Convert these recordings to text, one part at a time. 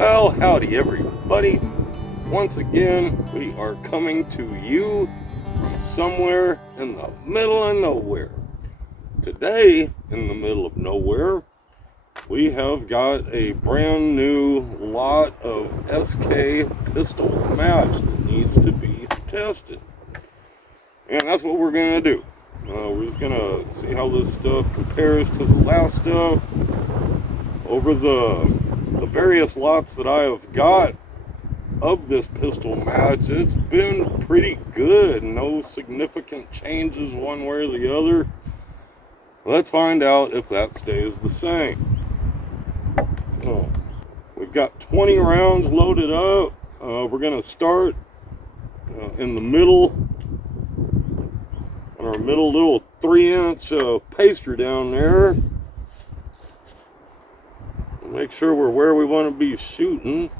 Well, howdy everybody. Once again, we are coming to you from somewhere in the middle of nowhere. Today, in the middle of nowhere, we have got a brand new lot of SK pistol match that needs to be tested. And that's what we're going to do. We're just going to see how this stuff compares to the last stuff over the various lots that I have got of this pistol match. It's been pretty good. No significant changes one way or the other. Let's find out if that stays the same. We've got 20 rounds loaded up. We're going to start in the middle, on our middle little 3-inch paster down there. Make sure we're where we want to be shooting.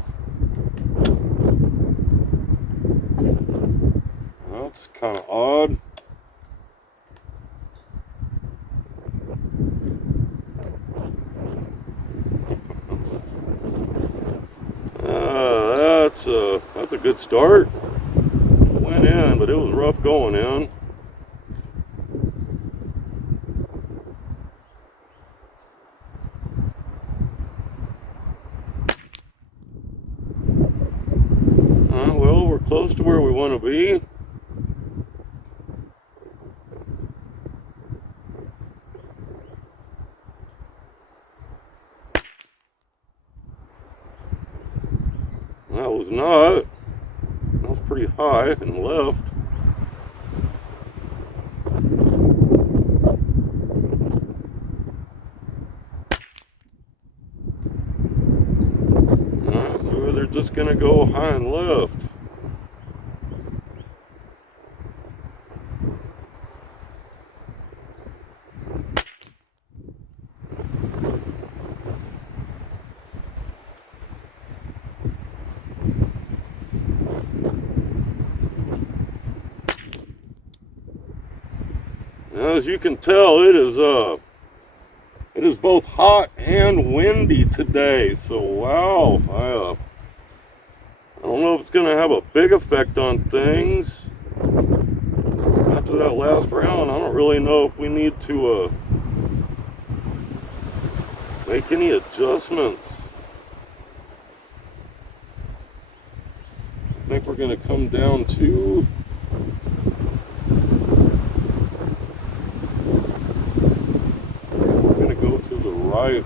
That's kind of odd. That's a good start. Went in, but it was rough going in. Well, we're close to where we want to be. That was not. That was pretty high and left. Maybe they're just going to go high and left. As you can tell, it is both hot and windy today. So wow, I don't know if it's going to have a big effect on things. After that last round, I don't really know if we need to make any adjustments. I think we're going to come down to right.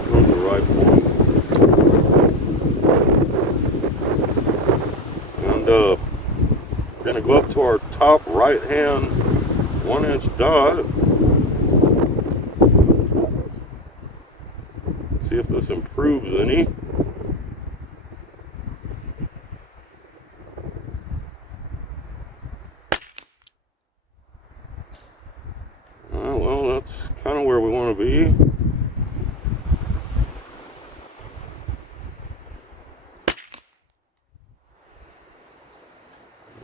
Go to the right point. And we're going to go up to our top right hand 1-inch dot. See if this improves any. Well, that's kind of where we want to be.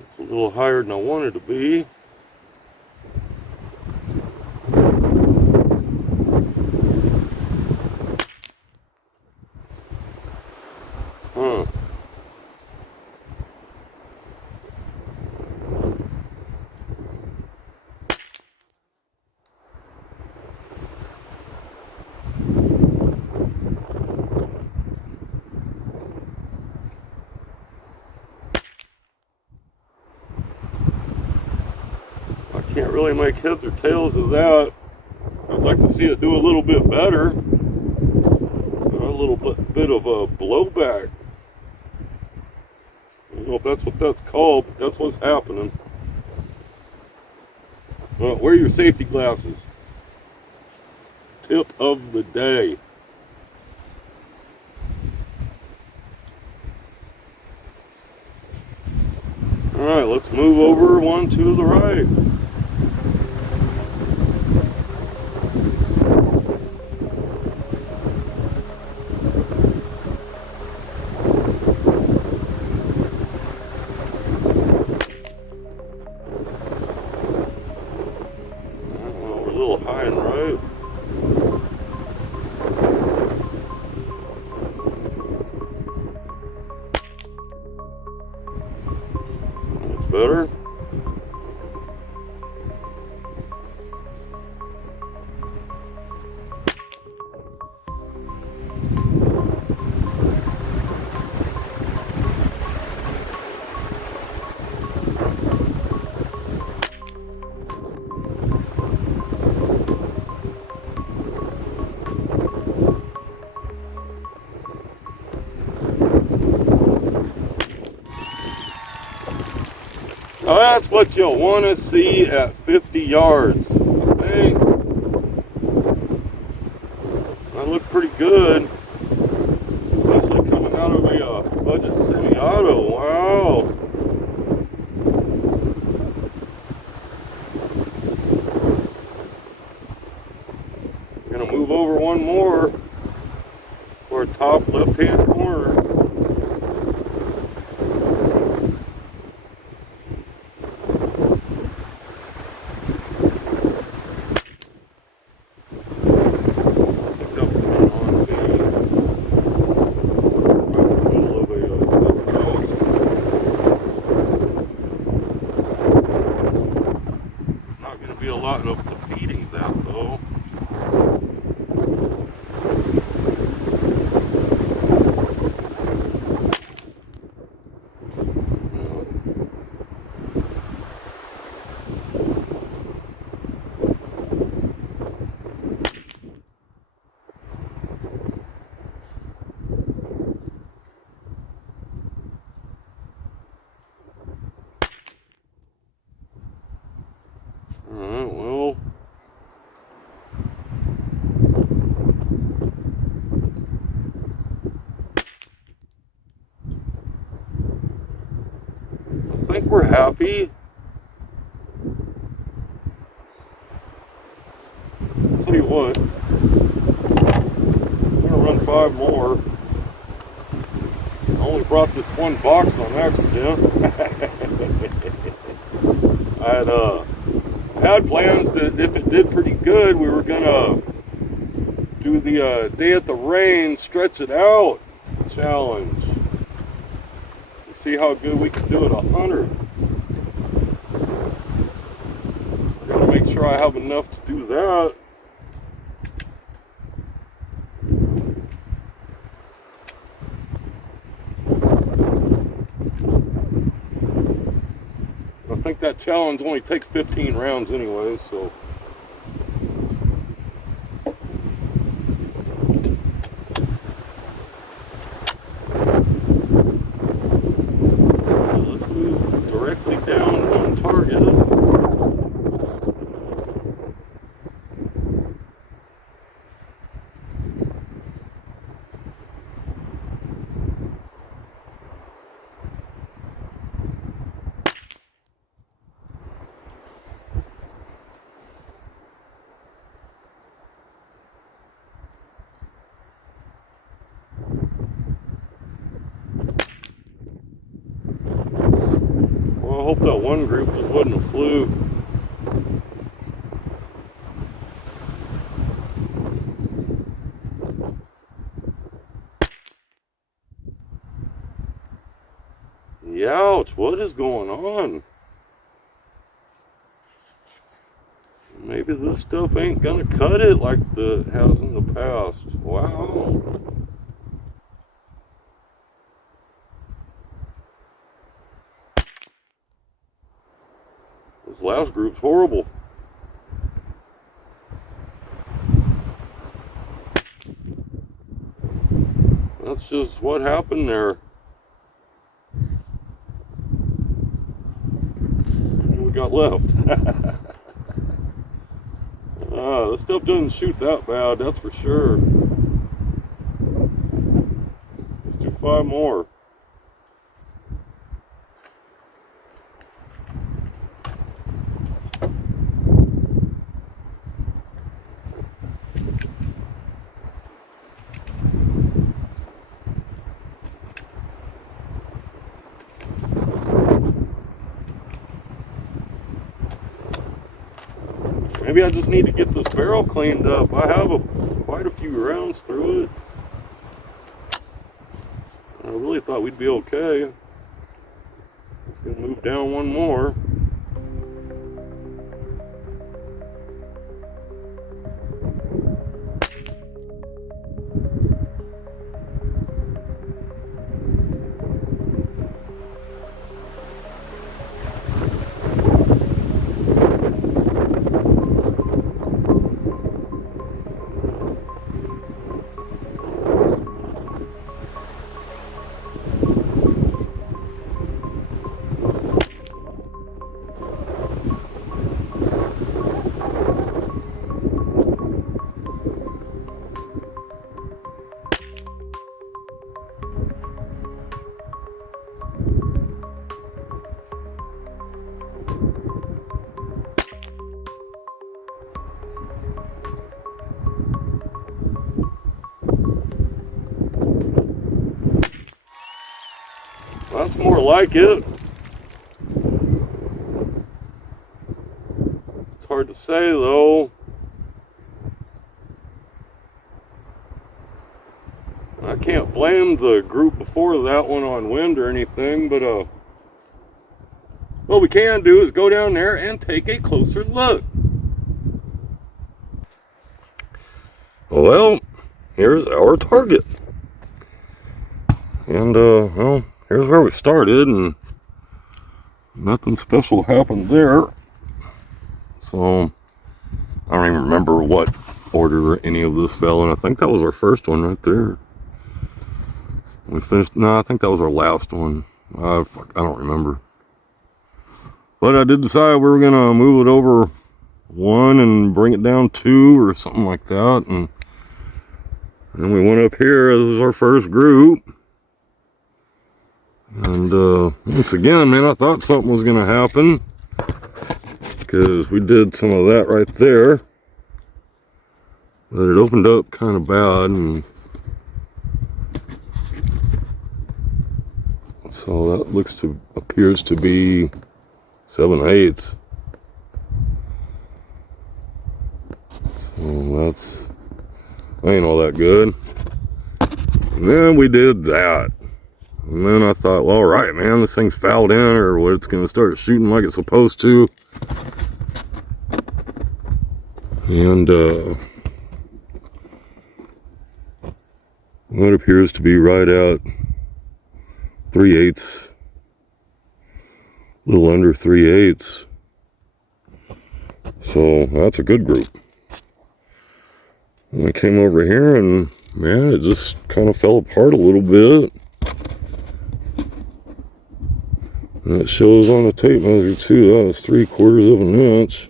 It's a little higher than I wanted to be. Can't really make heads or tails of that. I'd like to see it do a little bit better. A little bit of a blowback. I don't know if that's what that's called, but that's what's happening. Wear your safety glasses. Tip of the day. Alright, let's move over one to the right. We're a little high and right. better. Now that's what you'll want to see at 50 yards, I think. That looks pretty good, especially coming out of a budget semi-auto. Wow. I'm going to move over one more for a top left-hand corner. Be a lot of defeating that though. Alright, well, I think we're happy. I'll tell you what, I'm gonna run 5 more. I only brought this one box on accident. I had plans that if it did pretty good, we were gonna do the Day at the Range Stretch It Out challenge and see how good we can do at 100. I gotta make sure I have enough to do that. I think that challenge only takes 15 rounds anyway, so. Let's move directly down on target. I hope that one group just wasn't a fluke. Youch, what is going on? Maybe this stuff ain't gonna cut it like it has in the past. Wow. This last group's horrible. That's just what happened there. What we got left? This stuff doesn't shoot that bad, that's for sure. Let's do 5 more. Maybe I just need to get this barrel cleaned up. I have quite a few rounds through it. I really thought we'd be okay. Just gonna move down one more. That's more like it. It's hard to say though. I can't blame the group before that one on wind or anything, but what we can do is go down there and take a closer look. Well, here's our target. And well, here's where we started, and nothing special happened there. So I don't even remember what order any of this fell in. I think that was our first one right there. We finished, no, I think that was our last one. I don't remember. But I did decide we were gonna move it over one and bring it down two or something like that. And then we went up here. This is our first group. And once again, man, I thought something was gonna happen because we did some of that right there, but it opened up kind of bad, and so that appears to be 7/8. So that ain't all that good. And then we did that. And then I thought, well, all right, man, this thing's fouled in, or what, it's going to start shooting like it's supposed to. And what appears to be right at 3/8, a little under 3/8. So that's a good group. And I came over here, and man, it just kind of fell apart a little bit. And it shows on the tape measure too, that was 3/4 of an inch.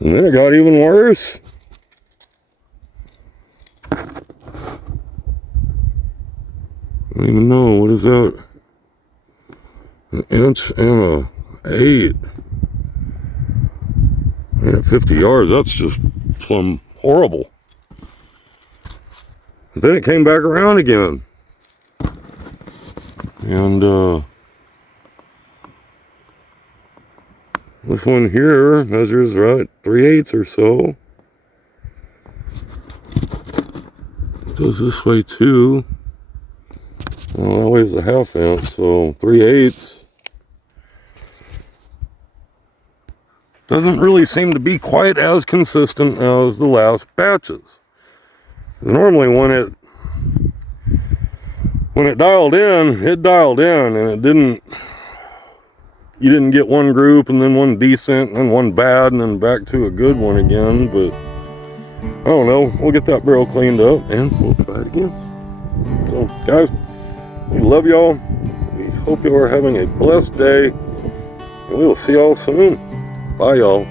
And then it got even worse. I don't even know, what is that? 1.8 inches. Man, at 50 yards, that's just plumb horrible. And then it came back around again. And this one here measures right 3/8 or so. It does this way too. Well, that weighs a 1/2 inch, so 3/8 doesn't really seem to be quite as consistent as the last batches. Normally when it dialed in, and it didn't, you didn't get one group and then one decent and then one bad and then back to a good one again. But I don't know, we'll get that barrel cleaned up and we'll try it again. So guys, we love y'all. We hope you are having a blessed day, and we will see y'all soon. Bye y'all.